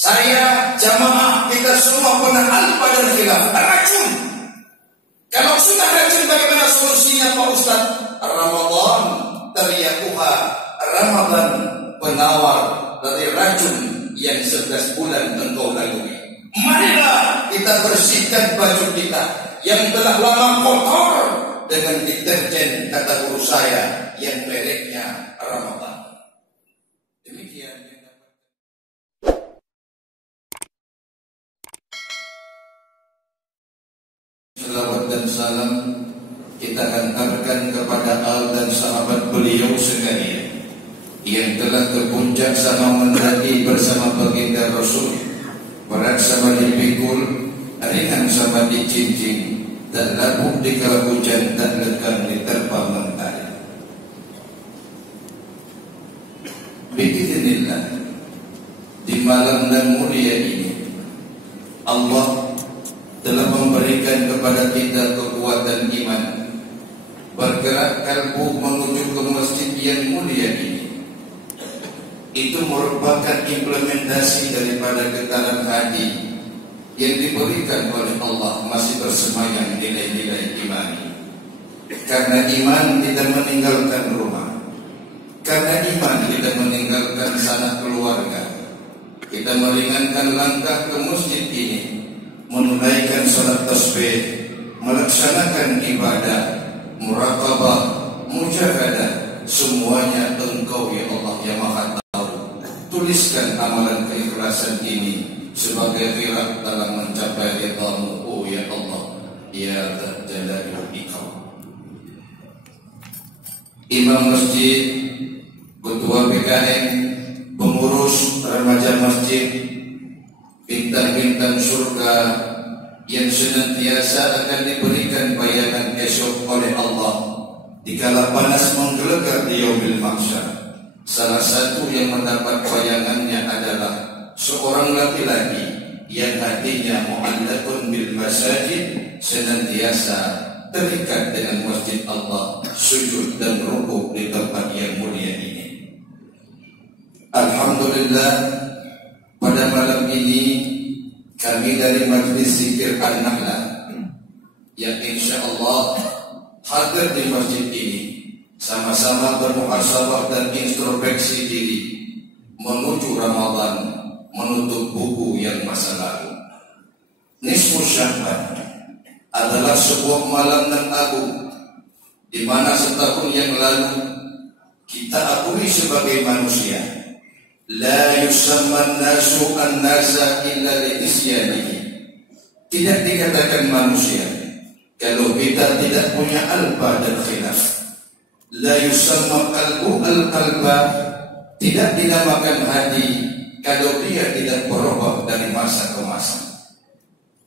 Saya, jamaah, kita semua pernah alpa dan khilaf. Racun. Kalau sudah racun, bagaimana solusinya Pak Ustaz? Ramadan teriakuha, Ramadan penawar dari racun yang 11 bulan engkau lalui. Marilah kita bersihkan baju kita yang telah lama kotor dengan deterjen, kata guru saya, yang mereknya Ramadan. Demikian. Salawat dan salam kita hantarkan kepada al dan sahabat beliau sekalian yang telah ke puncak sama mendaki bersama baginda Rasul, berat sama dipikul, ringan sama dicincin, dan labuh di kala hujan dan lekang diterpa mentari. Biiznillah, di malam dan mulia ini Allah telah memberikan kepada kita kekuatan iman, bergerak kalbu menuju ke masjid yang mulia ini. Itu merupakan implementasi daripada getaran hati yang diberikan oleh Allah, masih bersemayam nilai-nilai imani. Karena iman tidak meninggalkan rumah, karena iman tidak meninggalkan sanak keluarga. Kita meringankan langkah ke masjid ini, menunaikan salat tasbih, melaksanakan ibadah, muraqabah, mujahadah, semuanya Engkau ya Allah yang Maha Tahu. Tuliskan amalan keikhlasan ini sebagai khairat dalam mencapai ridha-Mu, oh ya Allah, ya Dzal Jalali wal Ikram. Imam masjid, ketua PKM, pengurus remaja masjid, bintang-bintang surga yang senantiasa akan diberikan bayangan esok oleh Allah dikala panas menggelegar di yaumil mahsyar. Salah satu yang mendapat bayangannya adalah seorang laki-laki yang hatinya mu'allaqun bil masajid, senantiasa terikat dengan masjid Allah, sujud dan rukuk di tempat yang mulia ini. Alhamdulillah, pada malam ini kami dari Majlis Zikir An-Nahlah yang insyaAllah hadir di masjid ini sama-sama bermuhasabah dan introspeksi diri menuju Ramadan, menutup buku yang masa lalu. Nisfu Sya'ban adalah sebuah malam yang agung, di mana setahun yang lalu kita akui sebagai manusia, la yusamman nasu an-nasa illa li-isyanihi. Tidak dikatakan manusia kalau kita tidak punya alba dan khilaf. La yusamma qalbu al-qalba, tidak dinamakan hati kalau dia tidak berubah dari masa ke masa.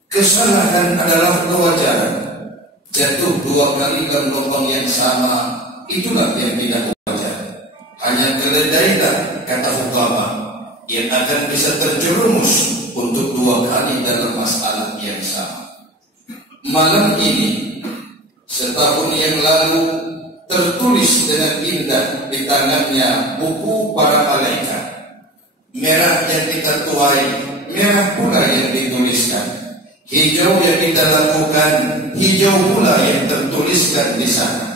Kesalahan adalah kewajaran. Jatuh dua kali dalam lubang yang sama, itulah yang tidak wajar. Hanya keledailah, kata hukama, yang akan bisa terjerumus untuk dua kali dalam masalah yang sama. Malam ini, setahun yang lalu, tertulis dengan indah di tangannya buku para malaikat. Merah yang kita tuai, merah pula yang dituliskan. Hijau yang kita lakukan, hijau pula yang tertuliskan di sana.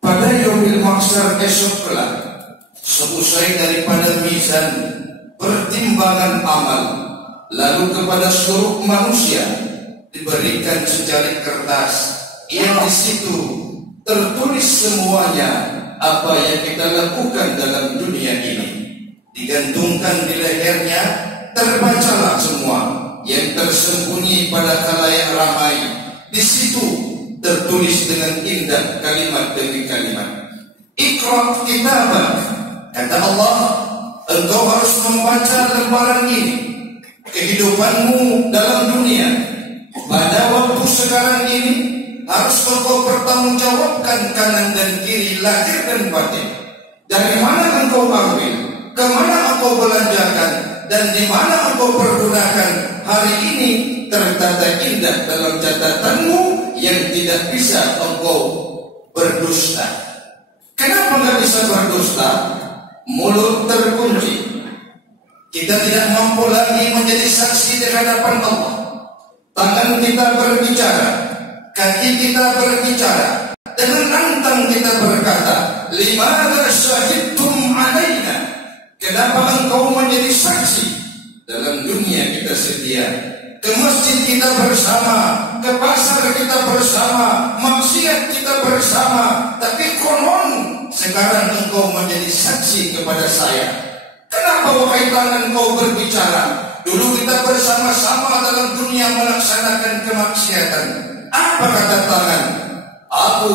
Pada yaumil mahsyar esok kelak, seusai daripada mizan pertimbangan amal, lalu kepada seluruh manusia diberikan sejarik kertas yang di situ tertulis semuanya apa yang kita lakukan dalam dunia ini. Digantungkan di lehernya, terbacalah semua yang tersembunyi pada khalayak ramai. Di situ tertulis dengan indah kalimat demi kalimat. Iqra' kitabak, kata Allah, engkau harus membaca lembaran ini. Kehidupanmu dalam dunia pada waktu sekarang ini harus engkau bertanggungjawabkan kanan dan kiri, lahir dan batin. Dari mana engkau ambil, kemana engkau belanjakan, dan di mana engkau pergunakan hari ini tertata indah dalam catatanmu yang tidak bisa engkau berdusta. Kenapa nggak bisa berdusta? Mulut terkunci, Kita tidak mampu lagi menjadi saksi di hadapan Allah. Tangan kita berbicara, kaki kita berbicara, dengan lantang kita berkata, "Limadza syahidtum alaina?" Kenapa engkau menjadi saksi? Dalam dunia kita setia, ke masjid kita bersama, ke pasar kita bersama, maksiat kita bersama, tapi konon sekarang engkau menjadi saksi kepada saya. Kenapa wahai tangan kau berbicara? Dulu kita bersama-sama dalam dunia melaksanakan kemaksiatan. Apa kata tangan? Aku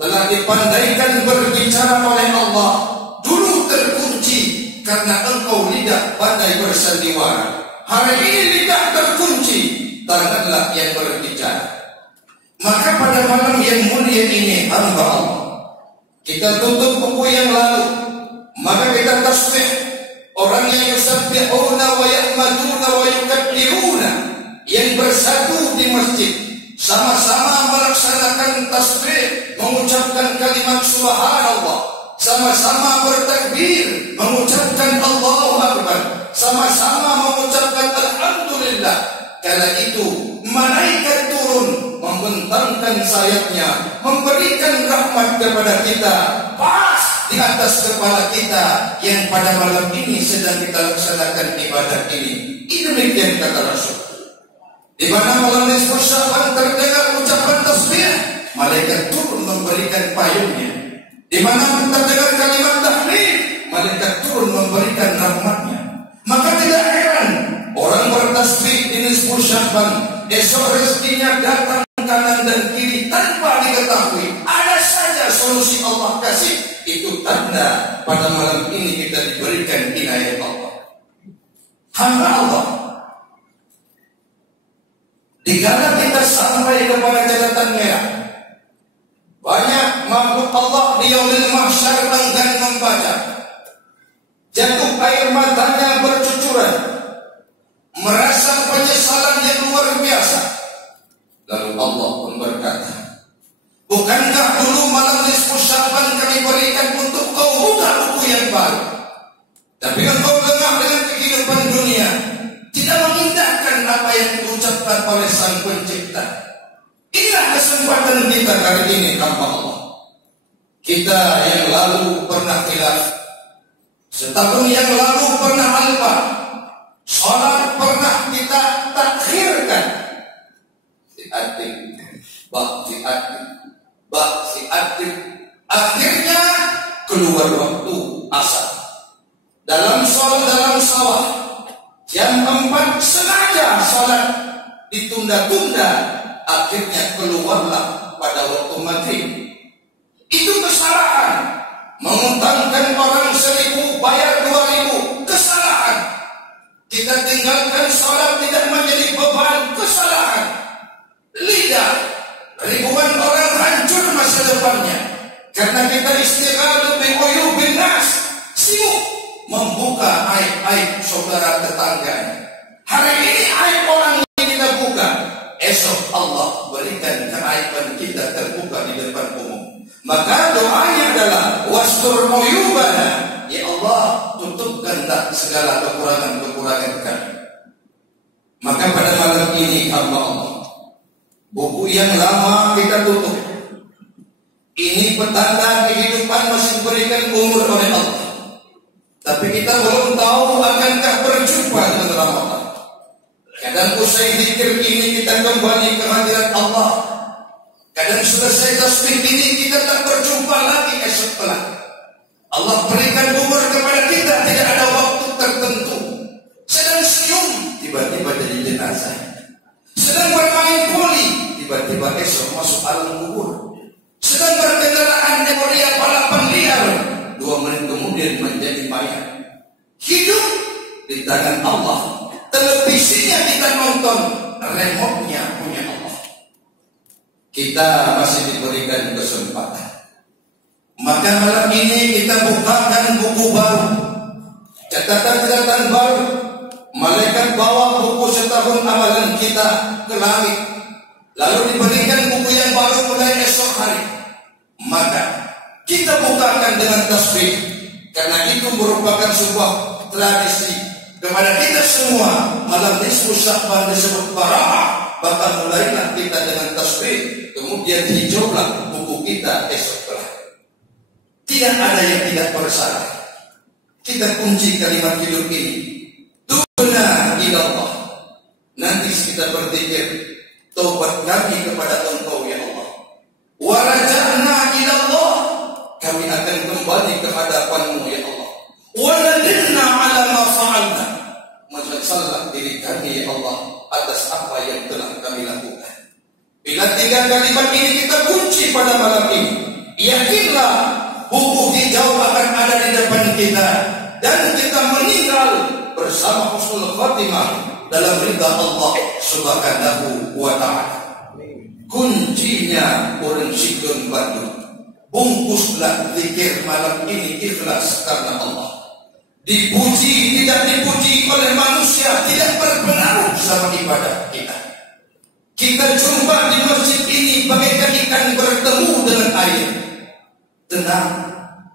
telah dipandaikan berbicara oleh Allah. Dulu terkunci karena engkau lidah pandai bersandiwara. Hari ini lidah terkunci, tanganlah yang berbicara. Maka pada malam yang mulia ini, hamba Allah, kita tutup buku yang lalu, maka kita tasbih. Orang yang yusabbihuna wa yahmaduna wa yukabbiruna, yang bersatu di masjid, sama-sama melaksanakan tasbih, mengucapkan kalimat subhanallah, sama-sama bertakbir, mengucapkan Allahu Akbar, sama-sama mengucapkan alhamdulillah. Kala itu malaikat turun membentangkan sayapnya, memberikan rahmat kepada kita, pas di atas kepala kita yang pada malam ini sedang kita laksanakan ibadah ini. Demikian kata Rasul. Di mana malam nisfu Sya'ban terdengar ucapan tasbih, malaikat turun memberikan payungnya. Di mana terdengar kalimat tahlil, malaikat turun memberikan rahmatnya. Maka tidak heran orang bertasbih di nisfu Sya'ban, esok rezekinya datang kanan dan kiri tanpa diketahui. Ada saja solusi Allah kasih. Itu tanda pada malam ini kita diberikan inayah Allah. Hamba Allah, dikala kita sampai kepada catatan merah, banyak makhluk Allah di yaumil mahsyar enggan membaca. Jatuh air matanya bercucuran, merasa penyesalan yang luar biasa. Lalu Allah pun berkata, bukankah dulu malam nisfu Sya'ban kami berikan untuk kau buka buku yang baru? Tapi engkau lengah dengan kehidupan dunia, tidak mengindahkan apa yang diucapkan oleh Sang Pencipta. Inilah kesempatan kita kali ini, hamba Allah. Kita yang lalu pernah khilaf, setahun yang lalu pernah alfa, salat pernah kita takhirkan. Akhirnya keluar waktu asar. Dalam sawah jam 4 sengaja salat ditunda-tunda, akhirnya keluarlah pada waktu maghrib. Itu kesalahan. Mengutangkan orang 1.000 bayar 2.000, kesalahan. Kita tinggalkan salat tidak menjadi beban, kesalahan. Lidah ribuan orang hancur masa depannya karena kita istighal bi uyubin nas, sibuk membuka aib-aib saudara tetangganya. Hari ini aib orang ini kita buka, esok Allah berikan keaiban kita terbuka di depan umum. Maka doanya adalah wastur uyubana, ya Allah tutupkanlah segala kekurangan-kekurangan kami. Maka pada malam ini hamba Allah, buku yang lama kita tutup. Ini petanda kehidupan masih diberikan umur oleh Allah. Tapi kita belum tahu akankah berjumpa dengan Ramadan. Kadang usai zikir ini kita kembali ke hadirat Allah. Kadang selesai tasbih ini kita tak berjumpa lagi esok kelak. Allah berikan umur kepada kita, tidak ada waktu tertentu. Sedang senyum, tiba-tiba jadi jenazah. Sedang bermain voli, tiba-tiba esok masuk alam kubur. Sedang berkendaraan euforia balapan liar, 2 menit kemudian menjadi mayat. Hidup di tangan Allah. Televisinya kita nonton, remote-nya punya Allah. Kita masih diberikan kesempatan. Maka malam ini kita bukakan buku baru, catatan-catatan baru. Malaikat bawa buku setahun amalan kita ke langit, lalu diberikan buku yang baru mulai esok hari. Maka kita bukakan dengan tasbih, karena itu merupakan sebuah tradisi kepada kita semua. Malam nisfu Sya'ban disebut barakah, maka mulailah kita dengan tasbih, kemudian hijaulah buku kita esok kelak. Tidak ada yang tidak bersalah. Kita kunci kalimat hidup ini. Tubna ilallah. Nanti kita berzikir, taubat kami kepada Engkau ya Allah. Wa raja'na ilallah. Kami akan kembali ke hadapan-Mu ya Allah. Wa nadimna ala ma fa'alna. Menyesallah diri kami ya Allah atas apa yang telah kami lakukan. Bila tiga kalimat ini kita kunci pada malam ini, yakinlah buku hijau akan ada di depan kita dan kita meninggal bersama husnul khatimah dalam ridha Allah Subhanahu wa ta'ala. Kuncinya orang sikun bantu. Bungkuslah zikir malam ini ikhlas karena Allah. Dipuji tidak dipuji oleh manusia tidak berpengaruh sama ibadah kita. Kita jumpa di masjid ini bagaikan ikan bertemu dengan air, tenang,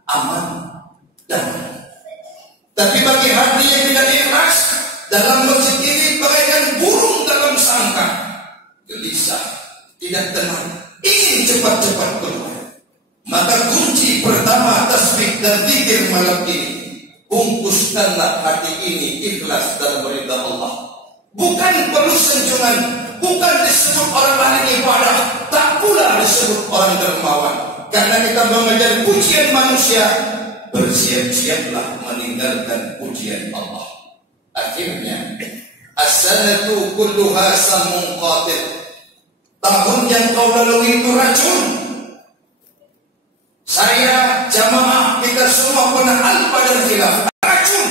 aman, damai. Tapi bagi hati yang tidak ikhlas, dalam masjid ini bagaikan burung dalam sangkar, gelisah, tidak tenang, ingin cepat-cepat keluar. Maka kunci pertama tasbih dan zikir malam ini, bungkuskanlah hati ini ikhlas dalam ridha Allah. Bukan perlu sanjungan, bukan disebut orang lain ibadah, tak pula disebut orang dermawan. Karena kita mengejar pujian manusia, bersiap-siaplah meninggalkan pujian Allah. Akhirnya as-sanatu kulluha samun qatil. Tahun yang kau lalui itu racun. Saya, jamaah, kita semua pernah alpa dan khilaf. Racun.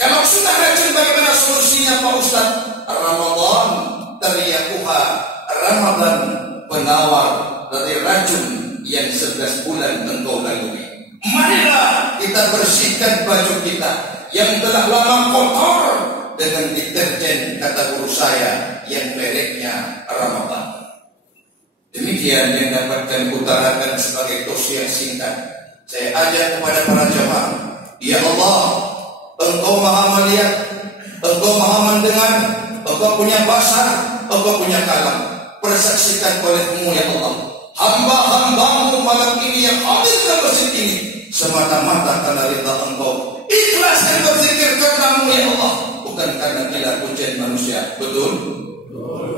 Kalau sudah racun, bagaimana solusinya Pak Ustaz? Ramadan tariyakuha. Ramadan penawar dari racun yang 11 bulan engkau lalui. Marilah kita bersihkan baju kita yang telah lama kotor dengan deterjen, kata guru saya, yang mereknya Ramadan. Demikian yang dapat kami utarakan sebagai tausiah singkat. Saya ajak kepada para jemaah, ya Allah, Engkau maha melihat, Engkau maha mendengar, Engkau punya basar, Engkau punya kalam. Persaksikan oleh-Mu ya Allah, hamba-hamba-Mu malam ini yang hadir dalam masjid ini semata-mata karena ridha Engkau. Ikhlas dan berzikir karena-Mu ya Allah, bukan karena gila pujian manusia. Betul?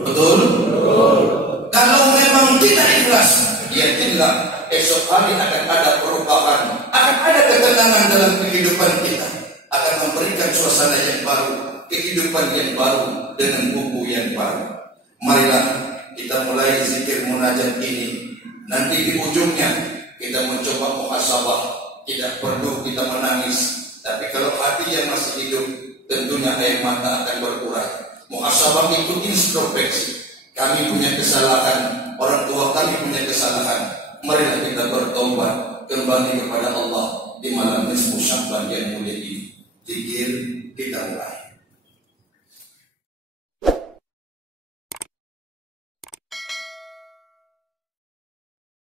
Betul? Kalau memang tidak ikhlas, yakinlah esok hari akan ada perubahan, akan ada ketenangan dalam kehidupan kita, akan memberikan suasana yang baru, kehidupan yang baru dengan buku yang baru. Marilah kita mulai zikir munajat ini. Nanti di ujungnya kita mencoba muhasabah. Tidak perlu kita menangis, tapi kalau hati yang masih hidup, tentunya air mata akan berkurang. Muhasabah itu introspeksi. Kami punya kesalahan, orang tua kami punya kesalahan. Marilah kita bertobat kembali kepada Allah di malam nisfu Sya'ban yang mulia ini. Zikir kita mulai.